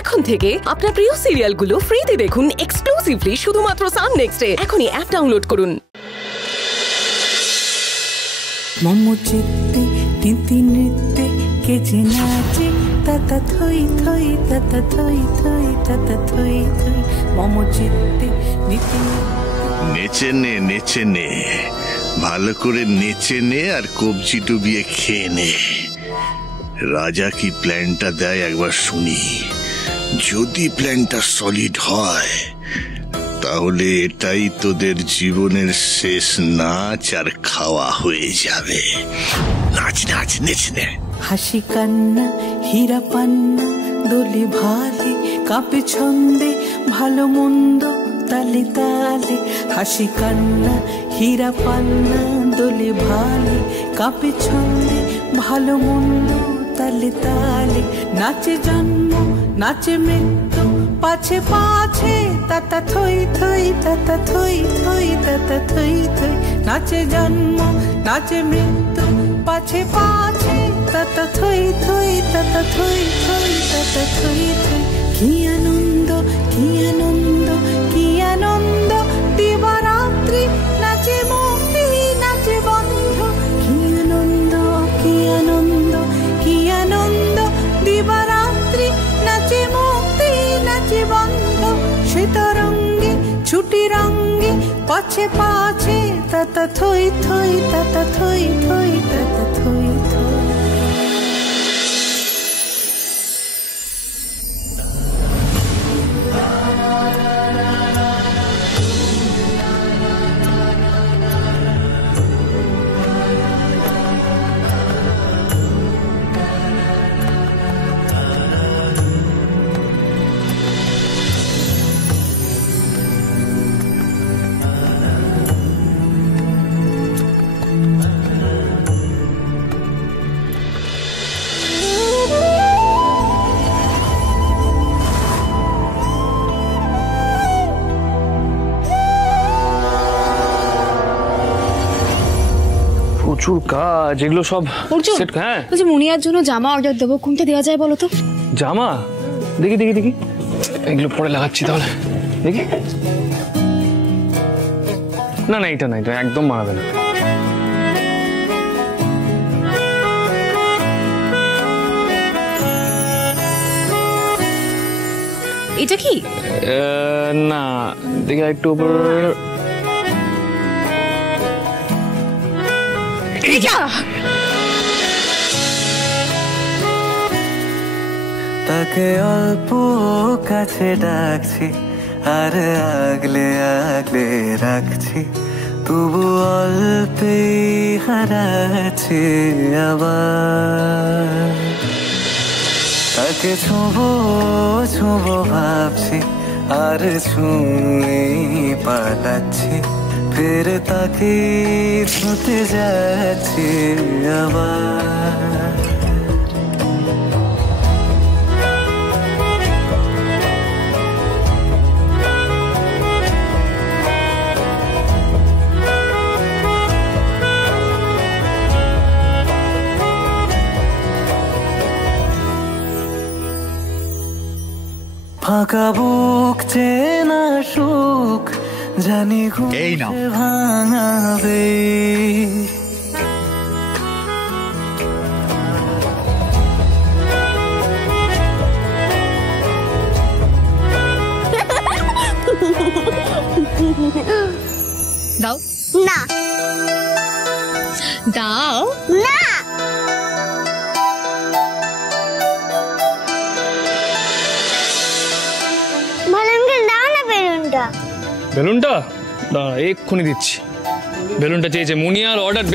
এখন থেকে আপনার প্রিয় সিরিয়ালগুলো ফ্রিতে দেখুন এক্সক্লুসিভলি শুধুমাত্র সান নেক্সটে। এখনই অ্যাপ ডাউনলোড করুন। মমো চিত্তে তিতি নৃত্যে কে যে নাচে তাতা থই থই তাতা থই থই তাতা থই থই মমো চিত্তে তিতি নেচে নে নেচে নে, ভালো করে নেচে নে আর কবজি ডুবিয়ে খেয়ে নে। রাজা কি প্ল্যানটা দেয় একবার শুনি। যদি প্ল্যানটা সলিড হয় তাহলে এটাই তোদের জীবনের শেষ নাচ আর খাওয়া হয়ে যাবে। নাচ নাচ নেচে নে। হাসি কান্না হীরা পান্না দোলে ভালে কাঁপে ছন্দে ভালো মন্দ তালে তালে। হাসি কান্না হীরা পান্না দোলে ভালে কাঁপে ছন্দে ভালো মন্দ তালে তালে। নাচে জন্ম নাচে মৃত্যু পাছে পাছে তাতা থই থই তাতা থই থই তাতা থই থই। নাচে জন্ম নাচে মৃত্যু পাছে পাছে তাতা থই থই তাতা থই থই তাতা থই থই। কি আনন্দ কি আনন্দ কি আনন্দ দিবারাত্রি নাচে মুক্তি নাচে বন্ধ। কি আনন্দ কি আনন্দ কি আনন্দ দিবারাত্রি নাচে মুক্তি নাচে বন্ধ। শীতরঙ্গে ছুটি রঙ্গে পাছে পাছে তাতা থই থই তাতা থই থই তাতা থই থই। প্রচুর কাজ, এগুলো সব সেট। হ্যাঁ বলছি মুনিয়ার জন্য জামা অর্ডার দেবো, কোনটা দেওয়া যায় বলো তো? জামা দেখি দেখি দেখি, এগুলো পরে লাগাচ্ছি তাহলে দেখি। না না এটা না, এটা একদম মানাবে না। এটা কি না দেখি একটু উপর। তাকে অল্প কাছে ডাকছি আর আগলে আগলে রাখছি, তবু অল্পেই হারাচ্ছি আবার। তাকে ছোঁবো ছোঁবো ভাবছি আর ছুঁয়ে পালাচ্ছি, ফের তাকে ছুঁতে যাচ্ছি আবার। ফাঁকা বুক চেনা সুখ জানি ঘুরে ভাঙাবে, দাও না দাও না বেলুনটা দাঁড়া এক্ষুনি দিচ্ছি। বেলুনটা চেয়েছে মুনিয়ার অর্ডার।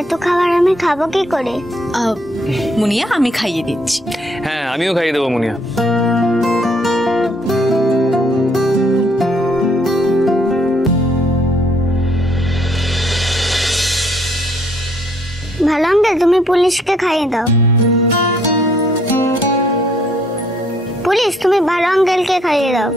এত খাবার আমি খাবো কি করে? মুনিয়া আমি খাইয়ে দিচ্ছি। হ্যাঁ আমিও খাইয়ে দেবো মুনিয়া। ভালো আঙ্কেল, তুমি পুলিশকে খাইয়ে দাও। পুলিশ, তুমি ভালো আঙ্কেলকে খাইয়ে দাও।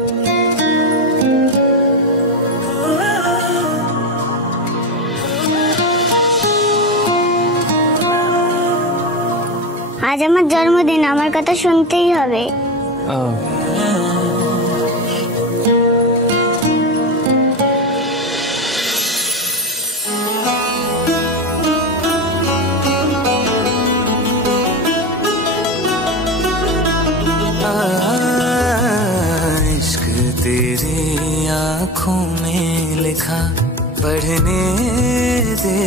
আজ আমার জন্মদিন, আমার কথা শুনতেই হবে। इश्क तेरी आँखों में लिखा पढ़ने दे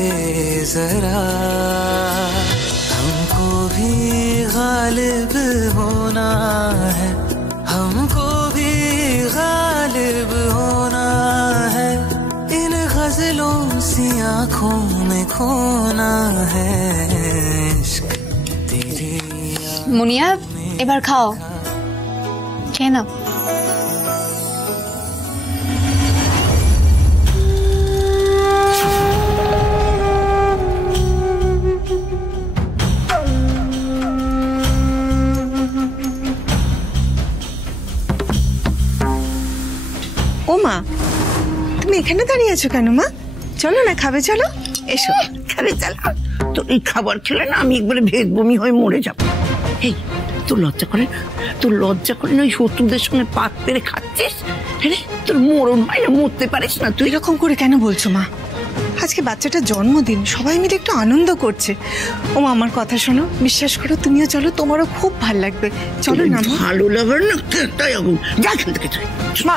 जरा, हमको भी गालिब होना है, हमको भी गालिब होना है, इन गजलों सी आँखों में खोना है। इश्क तेरी মুনিয়া এবার খাও, খেয়ে নাও। ও মা, তুমি এখানে দাঁড়িয়ে আছো কেন মা? চলো না, খাবে চলো। এসো খাবে চলো। তোর এই খাবার খেলে না আমি একবারে ভেদ বমি হয়ে মরে যাবো। এই তোর লজ্জা করে না? তোর লজ্জা করে না? ওই শত্রুদের সঙ্গে পাত পেরে খাচ্ছিস। হ্যাঁ, তোর মরণ হয় না, মরতে পারিস না তুই? এরকম করে কেন বলছো মা? আজকে বাচ্চাটার জন্মদিন, সবাই মিলে একটু আনন্দ করছে। ও মা, আমার কথা শোনো, বিশ্বাস করো, তুমিও চলো, তোমারও খুব ভালো লাগবে। চলো না মা। ভালো লাগবে না তাই যা এখান থেকে। মা